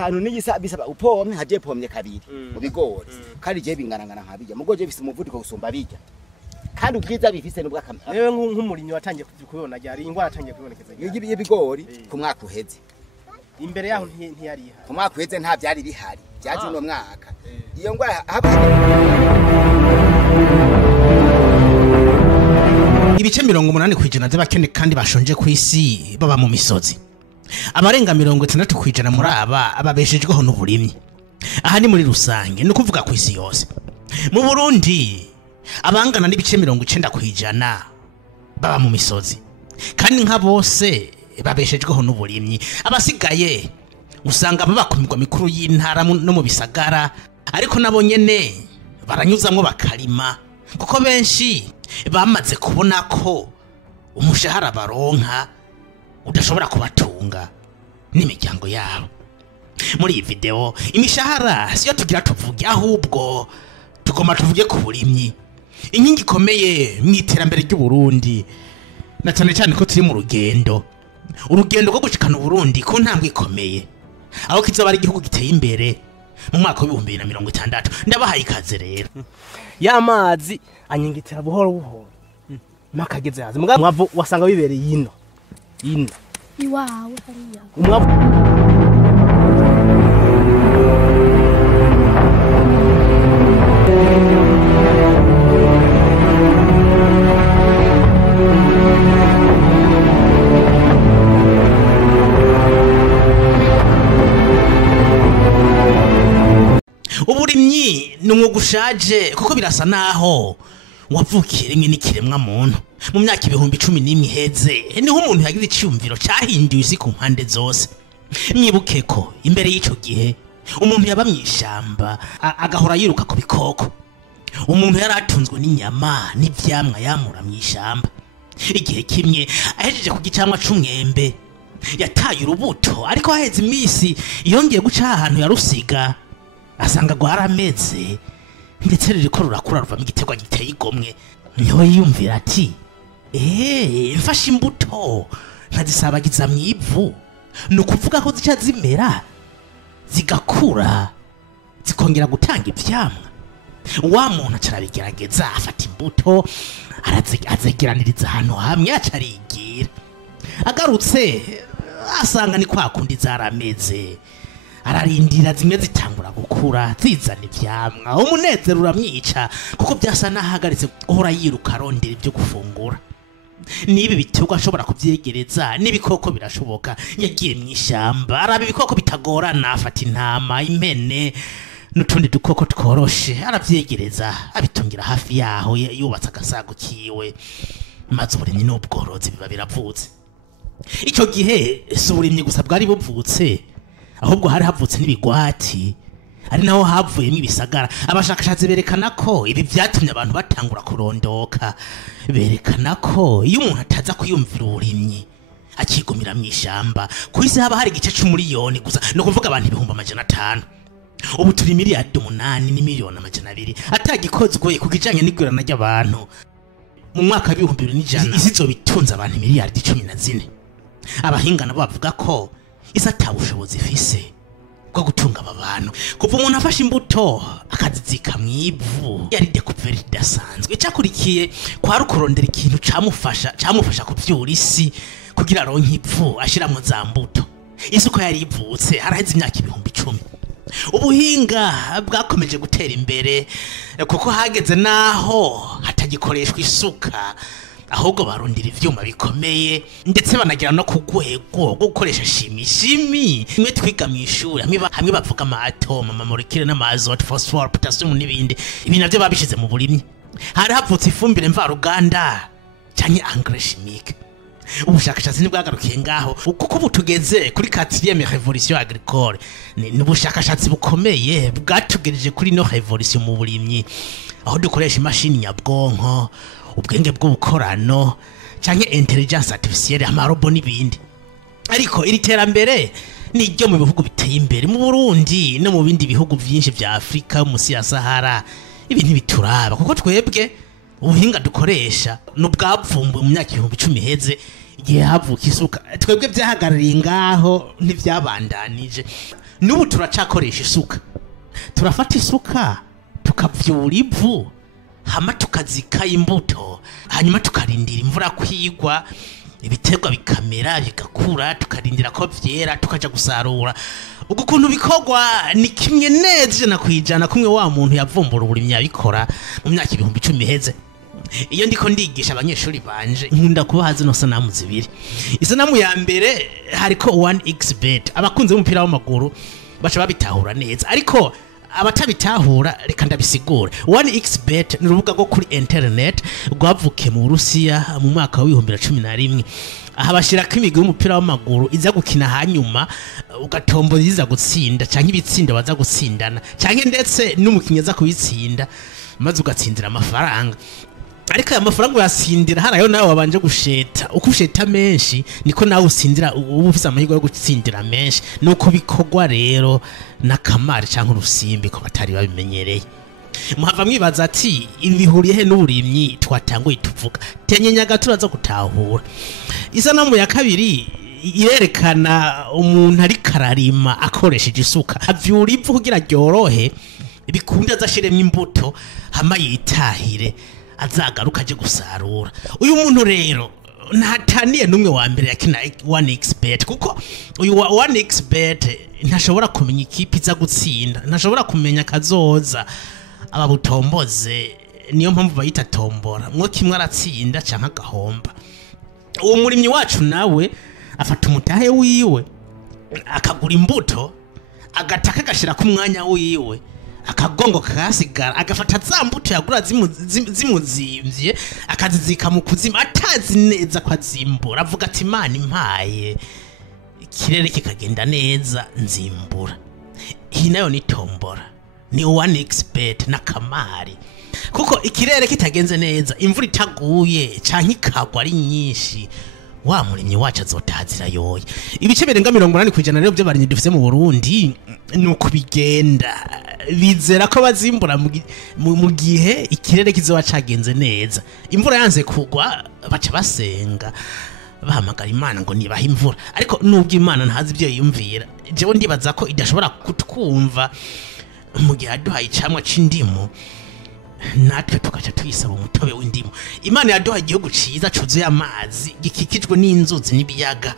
ahantu n'igisa bisaba upomye haje pomye kabiri mu bigori kandi je bingarangana nkabijya mugo je bise umuvuduko gusumba bijya kandi ubwiza bifise nubwo akamera Newe nk'umurinyi watangiye kubibona ryari ingwara atangiye kubonekeza y'ibigori ku mwaka uheze imbere yaho ntiyari ihari ku mwaka uheze nta byari bihari byaje uno mwaka iyo ngwara Ibice 80% by'abakene kandi bashonje ku isi baba mu misozi. Abarenga 60% muri aba ababeshejweho n'uburimyi. Aha ni muri rusange no kuvuga ku isi yose. Mu Burundi abangana n'ibice 90% baba mu misozi. Kandi nka bose babeshejweho n'uburimyi. Abasigaye usanga baba ku migwa mikuru y'intara no mu bisagara ariko nabo nyene baranyuzamwo bakarima kuko benshi bamaze kubona ko umushahara baronka udashobora kubatunga n'imiryango yabo. Muri iyi video imishahara siyo tugira tuvuge ahubwo tugoma tuvuge ku burimyi, inkingi ikomeye mu iterambere ry'u Burundi na cyane cyane ko turi mu urugendo rwo gushikana Burundi ku ntambwe ikomeye aho kizoba ari igihugu giteye imbere mu mwaka wa 2060. Ndabahaye ikaze rero. Y'amazi anyingitira buhoro buhoro makageze haze mwavu wasanga bibereye ino iwawe hariya umwavu uburimyi n'umwuga ushaje kuko birasa naho wavukiye rimwe n'ikiremwa muntu mu myaka 1011 heze niho umuntu yagize icyumviro cyahinduye isi ku mpande zose. Mwibuke ko imbere y'ico gihe umuntu yaba mwishamba agahora yiruka ku bikoko. Umuntu yaratunzwe n'inyama n'ivyamwa yamura mwishamba. Igihe kimwe ahejeje ku gicamwa c'umwembe yataye urubuto ariko aheze imisi yongeye guca ahantu yarusiga asanga gwarameze ndetse ririko rurakura ruva mu gitegwa giteye igomwe. Niho yiyumvira ati mfashe imbuto nkazisabagiza mu ivu nukuvuga ko zica zimera zigakura zikongera gutanga ivyamwa. Wa muntu acarabigerageza afata imbuto azegeraniriza ahantu hamwe acarigira agarutse asanga ni kwa kundi zarameze ararindira zimwe zitangura gukura zizana ivyamwa. Umunezero uramwica kuko byasa nahagaritse uhora yiruka arondera ibyo gufungura. Nibi bitegwa ashobora kuvyegereza n'ibikoko birashoboka. Yagiye mwishamba araba ibikoko bitagorana afata intama impene n'utundi dukoko tworoshe aravyegereza abitungira hafi yaho yubatse agasago kiwe maze uburimyi n'ubworozi biba biravutse. Ico gihe si uburimyi gusa bwari buvutse ahubwo hari havutse n'ibigwati ari naho havuyemo ibisagara. Abashakashatsi berekana ko ibi byatumye abantu batangura kurondoka. Berekana ko iyo umuntu ataza kuyumvira uburimyi akigumira mwishamba ku isi haba hari igice c'umuriyoni gusa no kuvuga abantu 500,000. Ubu turi miliyari 8 n'imiliyoni 200 atagikozwe kugijanye n'igurana ry'abantu. Mu mwaka wa 2021 isi zobitunza abantu miliyari 14. Abahinga nabo bavuga ko isata ubushobozi ifise bwo gutunga abantu. Kuva umuntu afashe imbuto akazizika mu ivu yari découverte idasanzwe. Cyakurikiye kwa rukorondera ikintu camufasha kuvyura isi kugira aronke ivu ashiramwo za mbuto. Isuko yari ivutse haraheze imyaka 10,000. Ubuhinga bwakomeje gutera imbere kuko hageze naho hatagikoreshwa isuka ahubwo barondira ivyuma bikomeye ndetse banagira no kugwego gukoresha shimi imwe twiga mu ishuri hamwe bavuga ama atome amamolekile n'amazote phosphore potassium n'ibindi. Ibi navyo babishize mu burimyi. Hari havutse ifumbire mvaruganda cyane engrais chimique. Ubushakashatsi nibwagarukiye ngaho kuko butugeze kuri 4e révolution agricole. Ni ubushakashatsi bukomeye bwatugereje kuri no révolution mu burimyi aho dukoresha imashini nyabwonko ubwenge bw'ubukorano canke intelligence artificielle amarobo n'ibindi. Ariko iri terambere ni ryo mu bihugu biteye imbere. Mu Burundi no mu bindi bihugu byinshi vya Afrika musi ya Sahara ibi ntibituraba kuko twebwe ubuhinga dukoresha n'ubwapfumbuye mu myaka 10,000 heze igihe havuka isuka twebwe byahagarariye ngaho ntivyabandanije. n'ubu turacakoresha isuka, turafata isuka tukavyura ivu hama tukazika imbuto hanyuma tukarindira imvura kwigwa ibiterwa bikamera bigakura tukarindira ko vyera tukaja gusarura. Ubwo kuntu bikogwa ni kimwe neze na kwijana kumwe wa muntu yavumbura uburimyi yabikora mu myaka 10 iheze. Iyo ndiko ndigisha abanyeshuri banje nkunda kubaha zino sanamu zibiri. Isanamu ya mbere hariko 1xbet, abakunze umupira w'amaguru baca babitahura neza, ariko abatabitahura reka ndabisigura. 1xbet ni urubuga rwo kuri internet rwavuke mu Burusiya mu mwaka wa 2011. Aha bashirako imigwi y'umupira w'amaguru iza gukina hanyuma ugatomboza iza gutsinda canke ibitsinda baza gutsindana canke ndetse n'umukinnyi aza kubitsinda maze ugatsindira amafaranga. Ariko aya mafaranga uyasindira harayo nawe wabanje gusheta, uko usheta menshi niko nawe usindira ubu ufise amahirwe yo gutsindira menshi. Nuko bikogwa rero na kamari canke urusimbi ko batari babimenyereye. Muhava mwibaza ati ibihuriye he n'uburimyi twatanguye tuvuga, tenyenyaga turaza gutahura. Isanamu ya kabiri irerekana umuntu ari kararima akoresheje isuka, avyura ivu kugira ryorohe bikunda azashiremwe imbuto hama yitahire azagaruka aje gusarura. Uyu muntu rero ntataniye numwe wa mbere yakina 1xbet, kuko uyu wa 1xbet ntashobora kumenya ikipe iza gutsinda, ntashobora kumenya kazoza ababutomboze, niyo mpamvu bayita tombora, mwo kimwe aratsinda canke agahomba. Uwo murimyi wacu nawe afata umutahe wiwe akagura imbuto agataka agashira ku mwanya wiwe, akagongo kasigara agafata za mbuto yagura zimuzimvye akazizika mu kuzima atazi neza kwa zimbura, avuga ati Imana impaye ikirere kikagenda neza nzimbura. Iyi nayo ni tombora, ni 1xbet na kamari. Kuko ikirere kitagenze neza, imvura itaguye canke ikagwa ari nyinshi, wa murimyi wacu azotazira yoye. Ibice birenga 80% rero byo barinyi dufise mu Burundi nuko bigenda bizera ko bazimbura mu gihe ikirere kizoba cagenze neza. Imvura yanze kugwa baca basenga bahamagara Imana ngo nibaha imvura, ariko nubwo Imana ntazi ibyo yiyumvira, jewe ndibaza ko idashobora kutwumva mu gihe aduhaye icamwa c'indimo natwe tukaca tuyisaba umutobe w'indimo. Imana yaduha igihugu ciza cuzuye amazi gikikijwe n'inzuzi n'ibiyaga,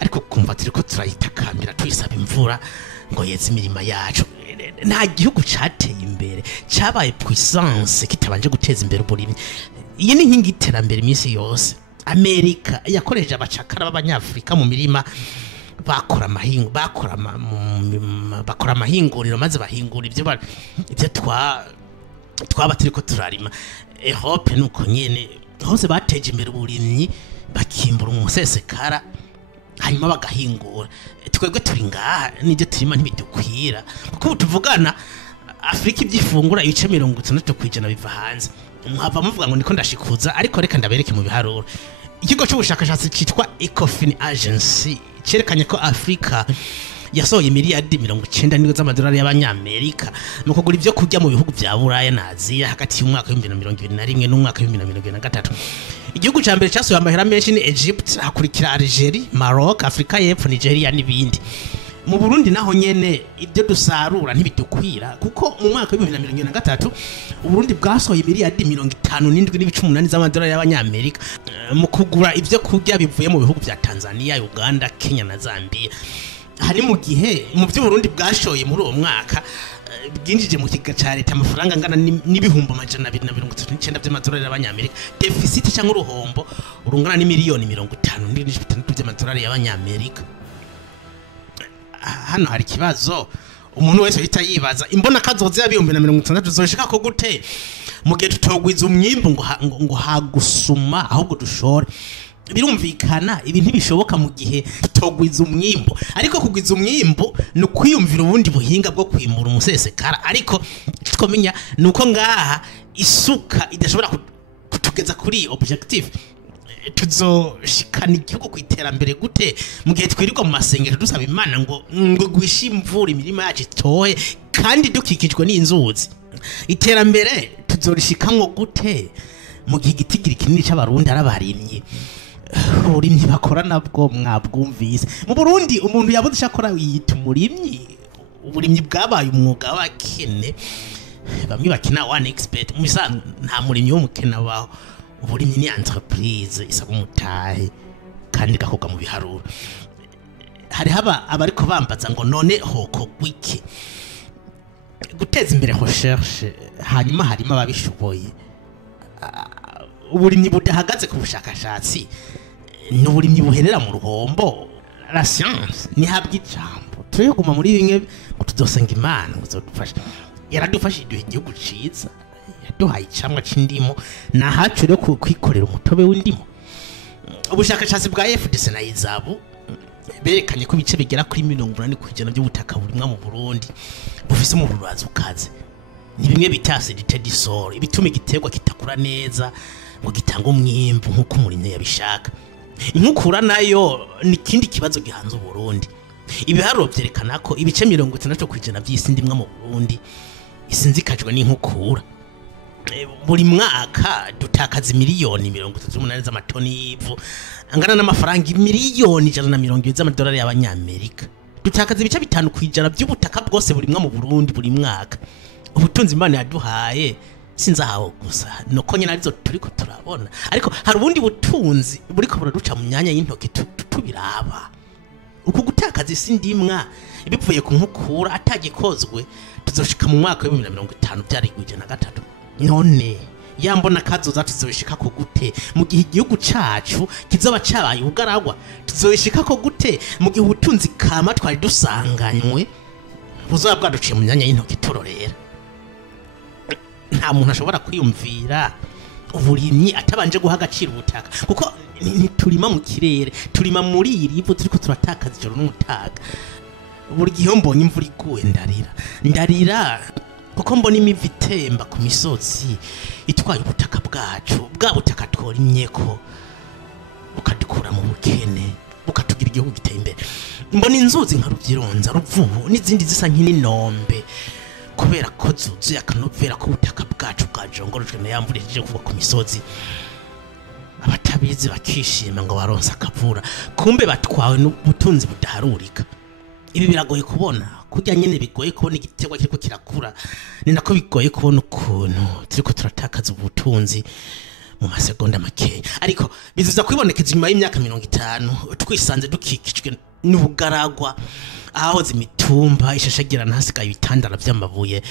ariko kumva turiko turayitakambira tuyisaba imvura ngo yeze imirima yacu. Nta gihugu cateye imbere cabaye puissance kitabanje guteza imbere uburimyi. Iyi ni nkingi iterambere iminsi yose. Amerika yakoresheje abacakara b'abanyafrika mu mirima, bakora amahinguriro maze bahingura ibyo twaba turiko turarima. Europe nuko nyene hose bateje imbere uburimyi, bakimbura umusesekara hanyuma bagahingura. Twebwe turi ngaha n'ibyo turima ntibidukwira, kuko ubu tuvugana Afrika ibyifungura ibice 60% biva hanze. Mwava muvuga ngo niko ndashikuza, ariko reka ndabereke mu biharuro. Ikigo cy'ubushakashatsi cyitwa Ecofin Agency cerekanye ko Afrika yasohoye miliyardi 90 z'amadolari y'abanyamerika mu kugura ibyo kurya mu bihugu bya Buraya na Aziya hagati y'umwaka wa 2021 n'umwaka wa 2023. Igihugu cya mbere cyasohoye amahera menshi ni Egypt, hakurikira Algeria, Maroc, Afrika y'Epfo, Nigeria n'ibindi. Mu Burundi naho nyene ibyo dusarura ntibidukwira, kuko mu mwaka wa 2023 Uburundi bwasohoye miliyardi 57.8 z'amadolari y'abanyamerika mu kugura ibyo kurya bivuye mu bihugu bya Tanzania, Uganda, Kenya na Zambia. Hari mu gihe mu byo Burundi bwashoye muri uwo mwaka bwinjije mu kiga ca leta amafaranga angana n'ibihumbi 239 by'amadolari y'abanyamerika. Deficit cyangwa uruhombo urungana ni miliyoni 56 by'amadolari y'abanyamerika. Hano hari kibazo umuntu wese yita yibaza, imbona kazoze ya 2060 zoshika ko gute mu gihe tutogwiza umwimbu ngo hagusuma ahubwo dushore. Birumvikana ibi ntibishoboka mu gihe tutogwiza umwimbu, ariko kugwiza umwimbu no kwiyumvira ubundi buhinga bwo kwimura umusesekara. Ariko tukomenya nuko ngaha isuka idashobora kutugeza kuri objective. Tuzoshikana igihugu ku iterambere gute mu gihe twirirwa mu masengero dusaba Imana ngo gwishimvura imirima yacu itohe kandi dukikijwe n'inzuzi? Iterambere tuzorishikamwo gute mu gihe gitigiri kinini c'abarundi arabarimye uburimyi bakora nabwo mwabwumvise mu Burundi umuntu yabuze cyakora yita umurimyi uburimyi bwabaye umwuga w'abakene bamwe bakina one expert misa nta murimyi w'umukene baho uburimyi ni entreprise isaba umutahe kandi gakoga mu biharuro hari haba abariko bambaza ngo none hoko gwiki guteza imbere recherche hanyuma harimo ababishoboye uburimyi budahagaze ku bushakashatsi n'uburimyi buherera mu ruhombo la science ni habwa ijambo tuyeguma muri bimwe ngo tuzosenga Imana ngo zodufasha yaradufashije igihugu ciza yaduhaye icamwa c'indimo nahacu rero kwikorera umutobe w'indimo ubushakashatsi bwa FDC na Izabu berekanye ko bice bigera kuri 80% by'ubutaka burimwa mu Burundi bufise mu rurazo ukaze ni bimwe bita acidité du sol ibituma igiterwa kitakura neza ngo gitanga umwimbu nkuko umurimyi yabishaka inkukura nayo ni kindi kibazo gihanze Burundi ibiharuro byerekana ko ibice 60% by'isi ndimwa mu Burundi isinzikajwe n'inkukura buri mwaka dutakaza miliyoni 38 z'amatoni y'ivu angana n'amafaranga miliyoni 120 z'amadolari y'abanyamerika dutakaza ibice 5% by'ubutaka bwose burimwa mu Burundi buri mwaka ubutunzi Imana yaduhaye sinzahaho gusa noko nyine arizo turiko turabona ariko hari ubundi butunzi buriko buraduca mu myanya y'intoki tubiraba uko gutakaza isi ndimwa ibivuye ku nkukura atagikozwe tuzoshika mu mwaka wa 2050 byari gwijana gatatu none yambona kazoza tuzoshika ko gute mu gihe igihugu cacu kizoba cabaye ubugaragwa tuzoshika ko gute mu gihe ubutunzi kama twari dusanganywe buzoba bwaduciye mu myanya y'intoki turorera nta muntu ashobora kwiyumvira uburimyi atabanje guha agaciro ubutaka kuko ntiturima mu kirere turima muri iri ivu turiko turatakaza ijoro n'umutaga buri gihe mbonye imvura iguye ndarira kuko mbona imivu itemba ku misozi itwaye ubutaka bwacu bwa butaka tworimye ko bukadukura mu bukene bukatugira igihugu giteye imbere mbona inzuzi nka Ruvyironza Ruvubu n'izindi zisa nk'inombe kubera ko zuzuye akanovera ko ubutaka bwacu bwajongorojwe na yamvura ije kuva ku misozi abatabizi bakishima ngo baronse akavura kumbe batwawe n'ubutunzi budaharurika ibi biragoye kubona kujya nyene bigoye kubona igiterwa kiriko kirakura ni nako bigoye kubona ukuntu turiko turatakaza ubutunzi mu masegonda make ariko bizuza kwibonekeza nyuma y'imyaka 50 twisanze dukikijwe n'ubugaragwa aho zimitumba ishashagirana hasigaye ibitandara by'amabuye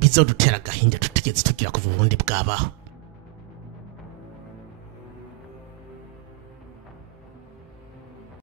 bizodutera gahinda tutigeze tugira ku Burundi bwabaho